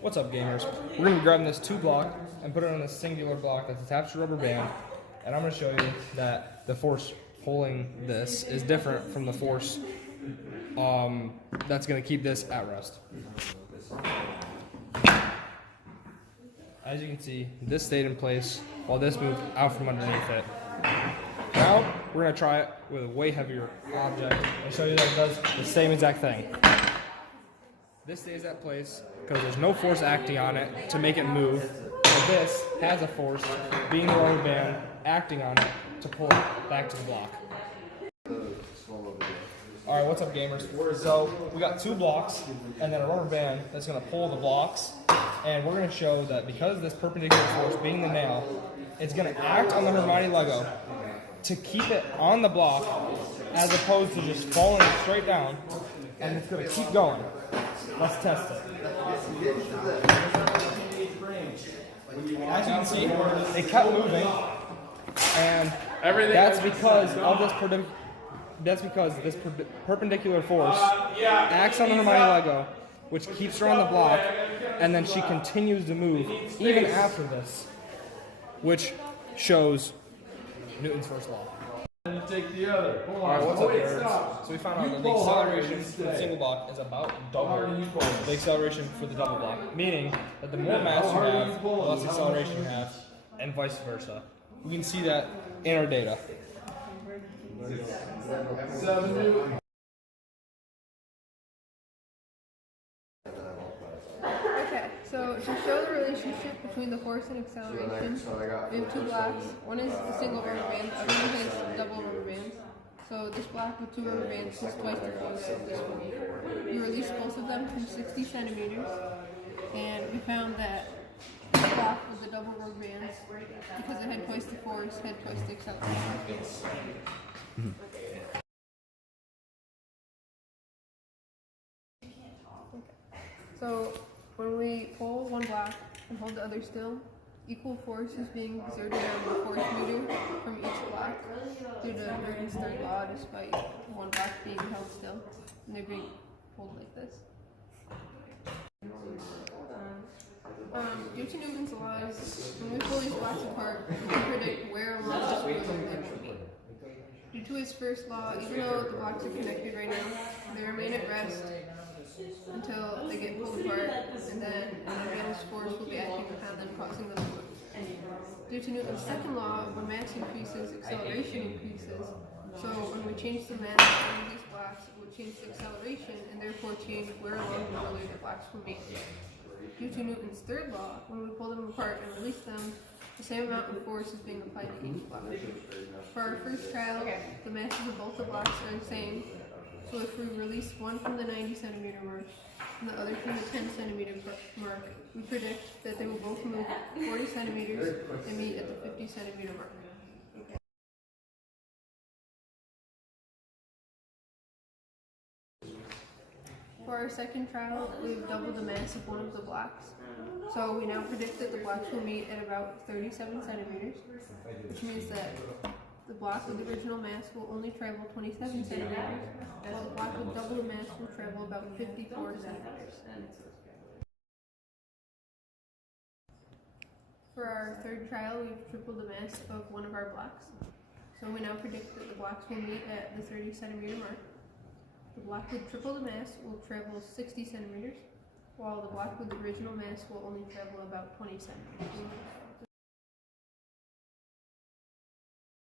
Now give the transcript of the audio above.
What's up, gamers? We're going to be grabbing this 2 block and put it on this singular block that's attached to a rubber band, and I'm going to show you that the force pulling this is different from the force that's going to keep this at rest. As you can see, this stayed in place while this moved out from underneath it. Now, we're going to try it with a way heavier object and show you that it does the same exact thing. This stays at place because there's no force acting on it to make it move. And this has a force, being the rubber band, acting on it to pull it back to the block. Alright, what's up, gamers? So, we got 2 blocks and then a rubber band that's going to pull the blocks. And we're going to show that because of this perpendicular force, being the nail, it's going to act on the Hermione Lego to keep it on the block as opposed to just falling straight down, and it's going to keep going. Let's test it. As you can see, it kept moving, and that's because of this perpendicular force acts on the Hermione Lego, which keeps her on the block, and then she continues to move even after this, which shows Newton's first law. And you take the other. Alright, what's up, nerds? So we found out that the acceleration for the single block is about double the acceleration for the double block, meaning that the more mass you have, the less acceleration you have, and vice versa. We can see that in our data. Okay, so to show the relationship between the force and acceleration, we have 2 blocks. One is the single rubber band, the other one has double rubber bands. So this block with 2 rubber bands is twice the force of this one. We released both of them from 60 centimeters, and we found that this block with the double rubber bands, because it had twice the force, had twice the acceleration. So when we pull one block and hold the other still, equal force is being exerted on the force meter from each block due to Newton's third law, despite one block being held still, and they're being pulled like this. Due to Newton's laws, when we pull these blocks apart, we can predict where along this wheel they will meet. Due to his first law, even though the blocks are connected right now, they remain at rest until they get pulled apart, and then an advantage force will be acting upon them, causing them to move. Due to Newton's second law, when mass increases, acceleration increases. So when we change the mass of these blocks, it will change the acceleration, and therefore change where along the roller the blocks will meet. Due to Newton's third law, when we pull them apart and release them, the same amount of force is being applied to each block. For our first trial, the masses of both the blocks are the same. So if we release one from the 90 centimeter mark and the other from the 10 centimeter mark, we predict that they will both move 40 centimeters and meet at the 50 centimeter mark. For our second trial, we've doubled the mass of one of the blocks. So we now predict that the blocks will meet at about 37 centimeters, which means that the block with the original mass will only travel 27 centimeters, while the block with double the mass will travel about 54 centimeters. For our third trial, we've tripled the mass of one of our blocks. So we now predict that the blocks will meet at the 30 centimeter mark. The block with triple the mass will travel 60 centimeters, while the block with the original mass will only travel about 20 centimeters.